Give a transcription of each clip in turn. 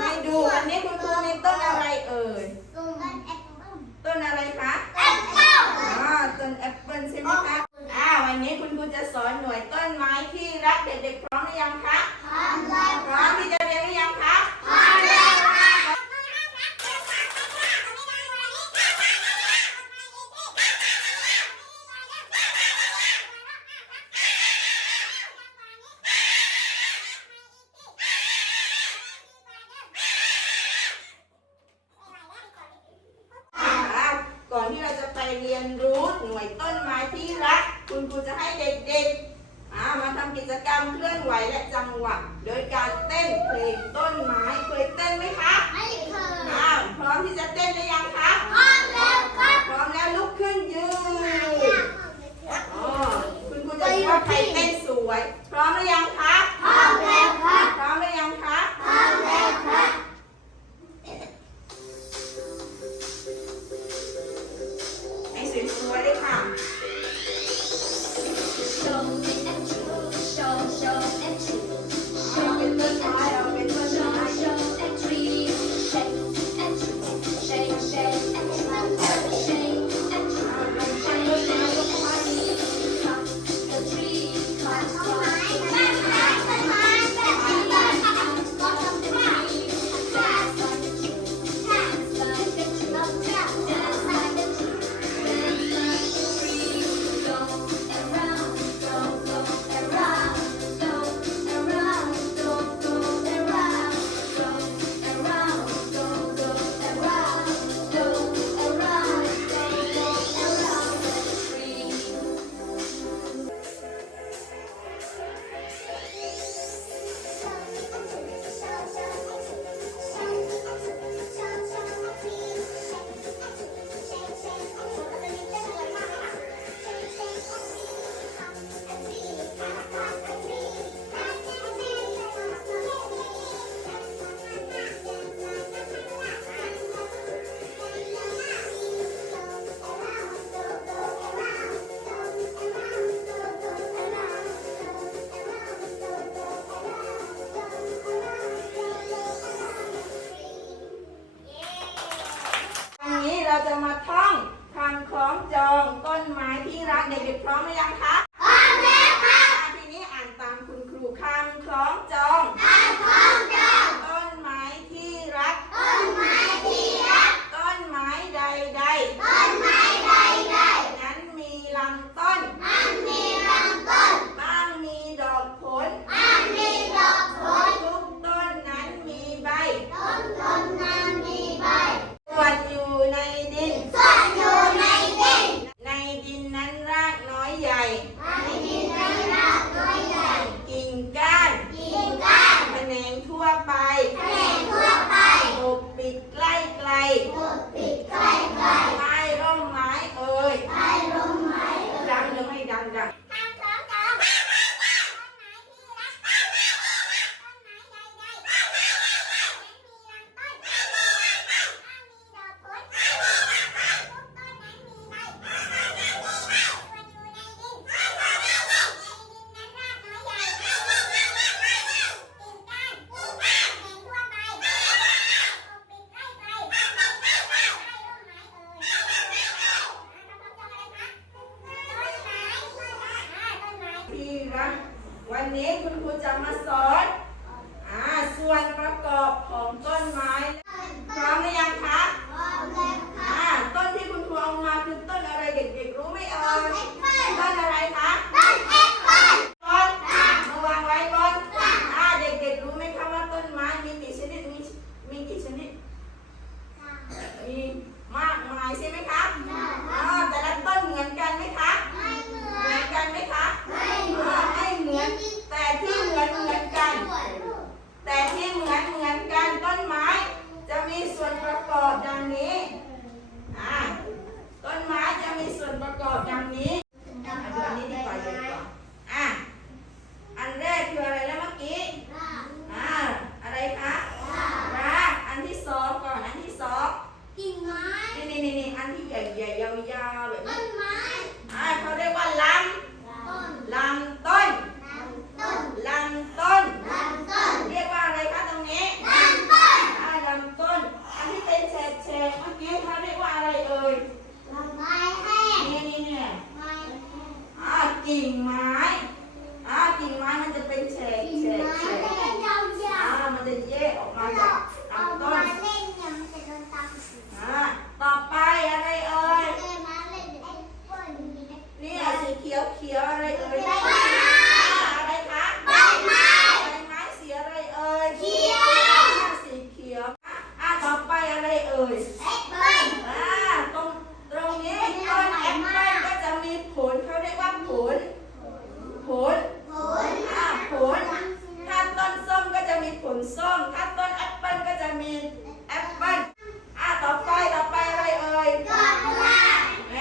ให้ดูวันนี้คุณครูมีต้นอะไรเอ่ย ต้นอะไรคะแอปเปิ้ลอต้นแอปเปิ้ลใช่ไหมคะอ้าวันนี้คุณครูจะสอนหน่วยต้นไม้ที่รักเด็กๆพร้อมหรือยังคะพร้อมแล้ว เรียนรู้หน่วยต้นไม้ที่รัก คุณครูจะให้เด็กๆมาทำกิจกรรมเคลื่อนไหวและจังหวะ โดยการเต้นเพลงต้นไม้เคยเต้นไหมคะไม่เคยอ้าวพร้อมที่จะเต้นหรือยังคะพร้อมแล้วครับพร้อมแล้วลุกขึ้นยืนอ๋อคุณครูจะว่าใครเต้นสวย พร้อมหรือยัง กิ่งไม้ ผล ผลอะผล ถ้าต้นส้มก็จะมีผลส้ม ถ้าต้นแอปเปิ้ลก็จะมีแอปเปิ้ลอะต่อไปต่อไปอะไรเอ่ยดอกกุหลาบแหม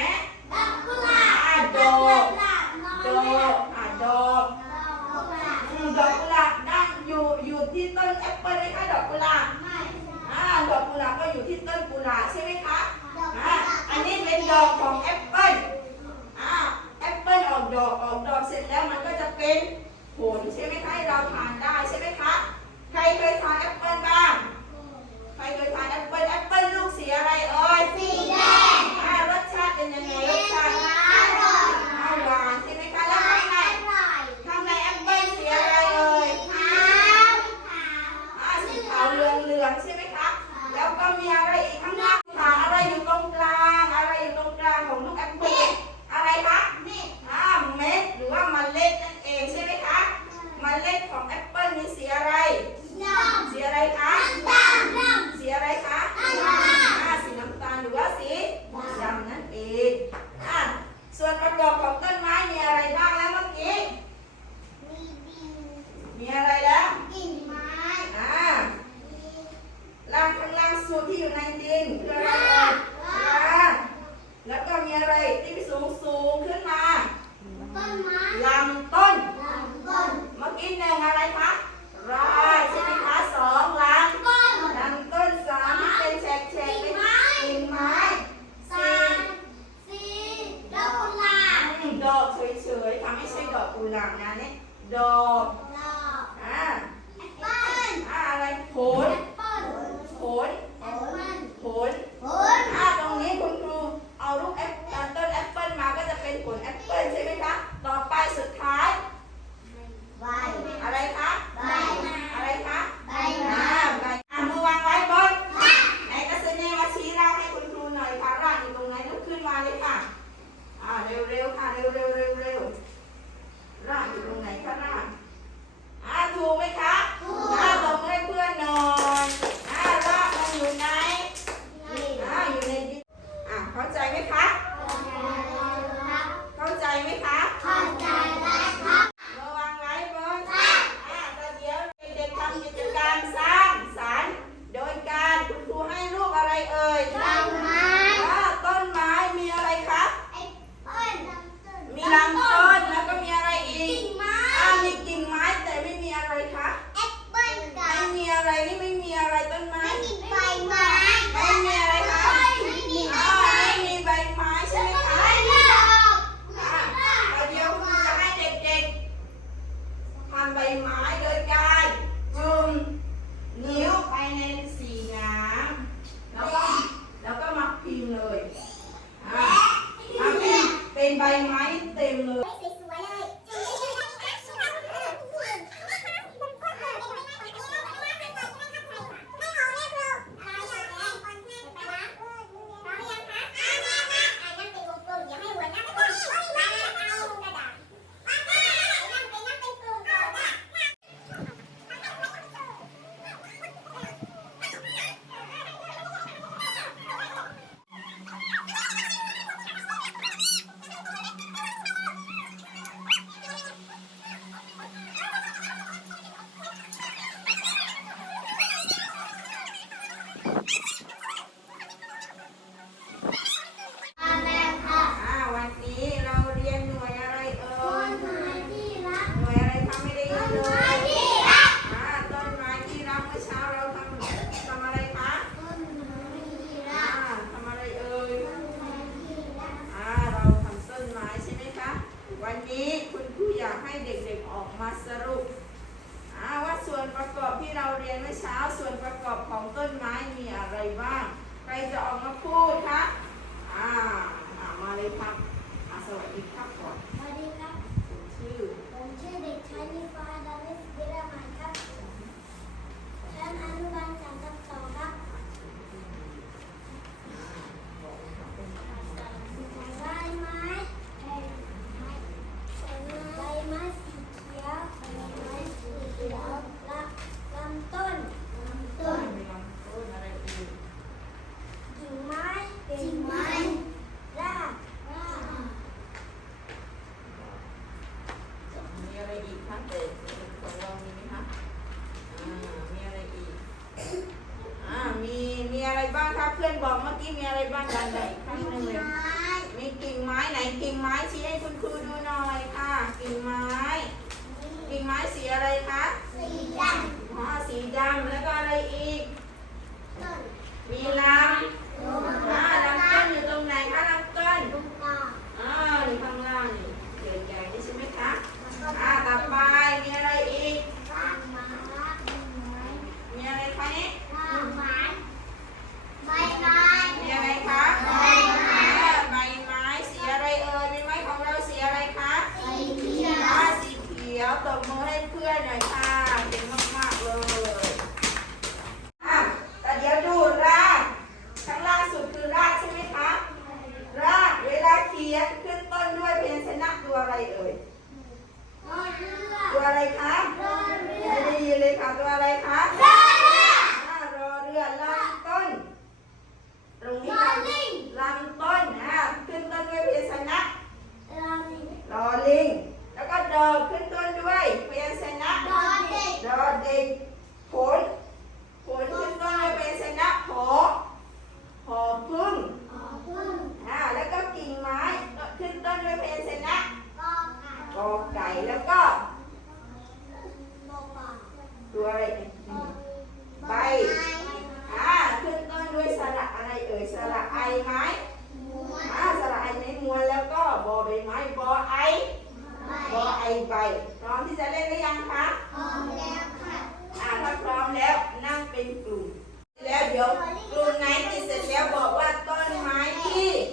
ดอกกุหลาบอะดอกดอกอะดอกดอกกุหลาบด้านอยู่อยู่ที่ต้นแอปเปิ้ลไหมค่ดอกกุหลาบอ่าดอกกุหลาบก็อยู่ที่ต้นกุหลาบใช่ไหมคะอะอันนี้เป็นดอกของแอป เป็นผลใช่ไหมคะให้เราทานได้ใช่ไหมคะ ใครเคยทานแอปเปิลบ้าง ใครเคยทานแอป สุดที่อยู่ในดินคืออะไรแล้วก็มีอะไรที่สูงสูงขึ้นมาต้นไม้ลำต้น เมื่อกี้หนึ่งอะไรคะรากใช่ไหมคะสองลำต้นลำต้นสามที่เป็นแฉกแฉกเป็นไม่ไม้สี่สี่ดอกกุหลาบดอกเฉยๆค่ะไม่ใช่ดอกกุหลาบนะนี่ดอกดอกอ่าต้นอ่าอะไรผล they look. เพื่อนบอกเมื่อกี้มีอะไรบ้างด้านไหนข้างหนึ่งเลยมีกิ่งไม้ไหนกิ่งไม้ชี้ให้คุณครูดูหน่อยค่ะ กิ่งไม้ กิ่งไม้สีอะไรคะสีดำอ๋อสีดำแล้วก็อะไรอีก มีลำอ่าลำต้นอยู่ตรงไหนคะลำต้นอ่าอยู่ข้างล่างนี่เดินใหญ่นี่ใช่ไหมคะอ่าต่อไปมีอะไรอีก มีอะไรคะนี่มีอะไรคะอ่าใบไม้สีอะไรเอ่ยใบไม้ของเราสีอะไรคะอ่าสีเขียวตบมือให้เพื่อนหน่อยค่ะเก่งมากๆเลยอะแต่เดี๋ยวดูรากข้างล่างสุดคือรากใช่ไหมคะ รากเวลาเขียนขึ้นต้นด้วยพยัญชนะตัวอะไรเอ่ย ตัว อะไรคะไม่ได้ยินเลยค่ะตัวอะไรคะอ่ารอเรือลำต้น ตรงนี้ค่ะลำต้นอ่าขึ้นต้นด้วยพยัญชนะรอลิง แล้วก็ดอกขึ้นต้นด้วยพยัญชนะดอเด็กผลผลขึ้นต้นด้วยพยัญชนะผอผอพึ่งอ่าแล้วก็กิ่งไม้ขึ้นต้นด้วยพยัญชนะกอไก่แล้วก็ ตัวอะไรเนี่ยใบอ่าขึ้นต้นด้วยสระอะไรเอ่ยสระไอไหมอ่าสระไอในมวลแล้วก็บอใบไม้บอไอบอไอใบพร้อมที่จะเล่นหรือยังคะอ่าถ้าพร้อมแล้วนั่งเป็นกลุ่ม แล้วเดี๋ยวกลุ่มไหนที่เสร็จแล้วบอกว่าต้นไม้ที่รับอ